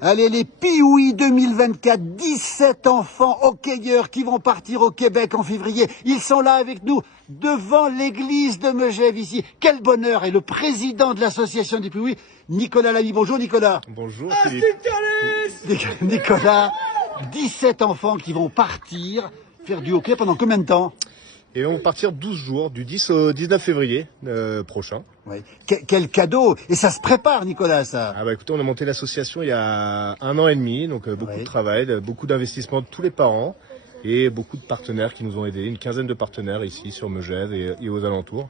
Allez, les Pioui 2024, 17 enfants hockeyeurs qui vont partir au Québec en février. Ils sont là avec nous, devant l'église de Megève ici. Quel bonheur! Et le président de l'association des Pioui, Nicolas Lamy. Bonjour Nicolas. Bonjour Philippe. Nicolas, 17 enfants qui vont partir faire du hockey pendant combien de temps? Et on va partir 12 jours, du 10 au 19 février prochain. Ouais. Quel cadeau! Et ça se prépare, Nicolas, ça. Ah bah écoutez, on a monté l'association il y a 1 an et demi, donc beaucoup de travail, beaucoup d'investissements de tous les parents et beaucoup de partenaires qui nous ont aidés, une quinzaine de partenaires ici sur Megève et aux alentours.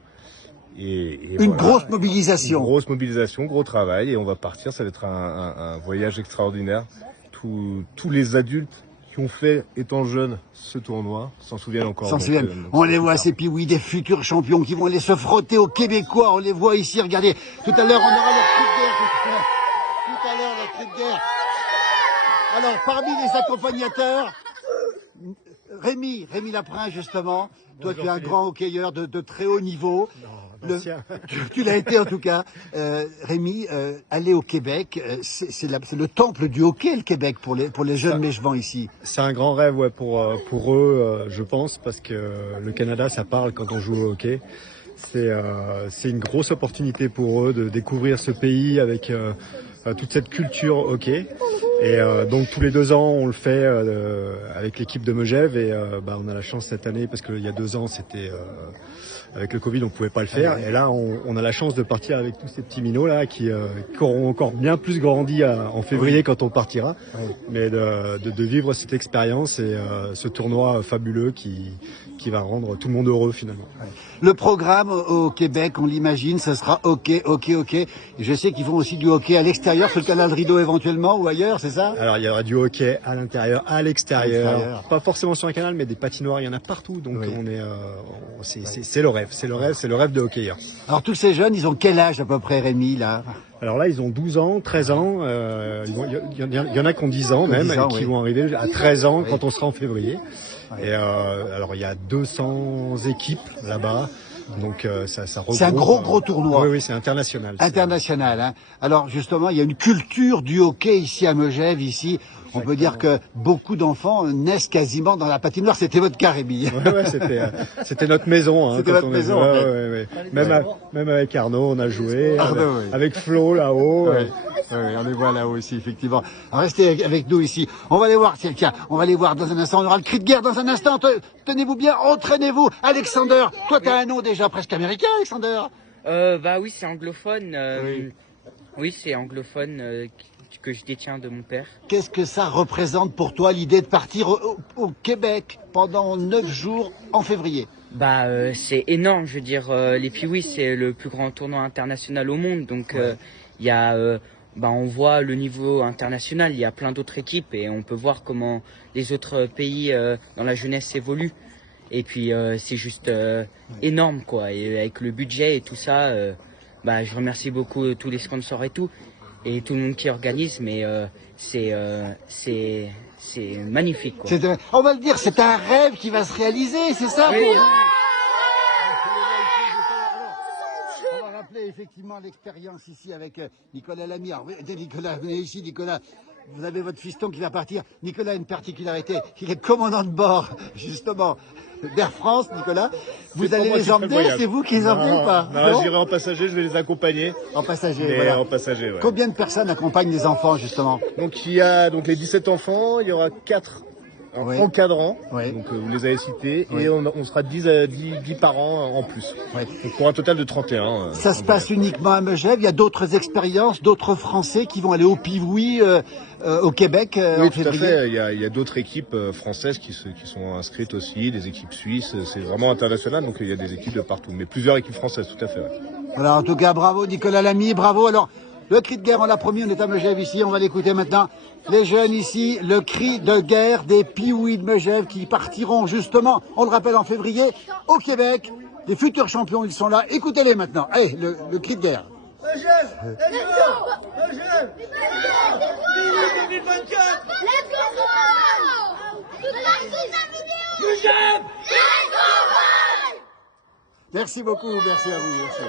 Et une voilà, grosse mobilisation. Une grosse mobilisation, gros travail, et on va partir, ça va être un voyage extraordinaire. Tous les adultes qui ont fait, étant jeunes, ce tournoi, s'en souviennent encore. On les voit, ces Pioui, des futurs champions qui vont aller se frotter aux Québécois. On les voit ici, regardez. Tout à l'heure, on aura leur cri de guerre. Tout à l'heure, leur cri de guerre. Alors, parmi les accompagnateurs, Rémi Laprin, justement. Toi, tu es un grand hockeyeur de très haut niveau. Tu l'as été en tout cas. Rémi, aller au Québec, c'est le temple du hockey, le Québec, pour les jeunes Mégevans ici. C'est un grand rêve, ouais, pour eux, je pense, parce que le Canada, ça parle quand on joue au hockey. C'est une grosse opportunité pour eux de découvrir ce pays avec toute cette culture hockey. Et donc tous les 2 ans, on le fait avec l'équipe de Megève, et on a la chance cette année, parce qu'il y a 2 ans, c'était avec le Covid, on pouvait pas le faire. Et là, on a la chance de partir avec tous ces petits minots là qui auront encore bien plus grandi en février quand on partira. Mais de vivre cette expérience et ce tournoi fabuleux qui va rendre tout le monde heureux finalement. Le programme au Québec, on l'imagine, ce sera hockey. Et je sais qu'ils font aussi du hockey à l'extérieur, sur le canal Rideau éventuellement, ou ailleurs, c'est ça? Alors il y aura du hockey à l'intérieur, à l'extérieur. Pas forcément sur un canal, mais des patinoires, il y en a partout. Donc c'est le rêve. C'est le rêve de hockeyeur. Alors tous ces jeunes, ils ont quel âge à peu près, Rémi, là? Alors là, ils ont 12 ans, 13 ans, il y en a qui ont 10 ans même, qui vont arriver à 13 ans quand on sera en février. Et alors il y a 200 équipes là-bas. Donc ça regroupe. C'est un gros tournoi. Oui, c'est international. International, hein. Alors justement, il y a une culture du hockey ici à Megève, ici. On peut dire que beaucoup d'enfants naissent quasiment dans la patinoire. C'était votre cas, Rémi. Ouais, c'était notre maison. Hein, c'était votre maison. Même avec Arnaud, on a joué. Avec Flo là-haut. On les voit là-haut aussi, effectivement. Restez avec nous ici. On va les voir, tiens, on va les voir dans un instant. On aura le cri de guerre dans un instant. Tenez-vous bien, entraînez-vous. Alexander, toi, tu as un nom déjà presque américain, Alexander. Oui, c'est anglophone. Oui, c'est anglophone que je détiens de mon père. Qu'est-ce que ça représente pour toi, l'idée de partir au Québec pendant 9 jours en février? C'est énorme, je veux dire. Les Pioui, c'est le plus grand tournoi international au monde. Donc, il y a... on voit le niveau international, il y a plein d'autres équipes et on peut voir comment les autres pays dans la jeunesse évoluent. Et puis c'est juste énorme quoi. Et avec le budget et tout ça, je remercie beaucoup tous les sponsors et tout le monde qui organise, mais c'est magnifique quoi. On va le dire, c'est un rêve qui va se réaliser, c'est ça? Oui. On va rappeler effectivement l'expérience ici avec Nicolas Lamy. Alors, Nicolas, venez ici, Nicolas. Vous avez votre fiston qui va partir. Nicolas a une particularité, il est commandant de bord, justement, d'Air France, Nicolas. Vous allez les emmener, c'est vous qui les emmenez ou pas? Non, j'irai en passager, je vais les accompagner. En passager, voilà. En passager, ouais. Combien de personnes accompagnent les enfants, justement? Donc il y a les 17 enfants, il y aura 4 encadrants, donc vous les avez cités, et on sera 10 parents en plus. Donc pour un total de 31. Ça se passe uniquement à Megève, il y a d'autres expériences, d'autres Français qui vont aller au Pioui au Québec oui, tout à fait. Il y a d'autres équipes françaises qui sont inscrites aussi, des équipes suisses, c'est vraiment international, donc il y a des équipes de partout, mais plusieurs équipes françaises, tout à fait. Voilà, en tout cas, bravo Nicolas Lamy, bravo. Alors, le cri de guerre, on l'a promis, on est à Megève ici, on va l'écouter maintenant. Les jeunes ici, le cri de guerre des Pioui de Megève qui partiront justement, on le rappelle, en février, au Québec. Les futurs champions, ils sont là. Écoutez-les maintenant. Allez, le cri de guerre. Megève, let's go! Megève, Pioui 2024! Let's go! Megève! Merci beaucoup, merci à vous, merci.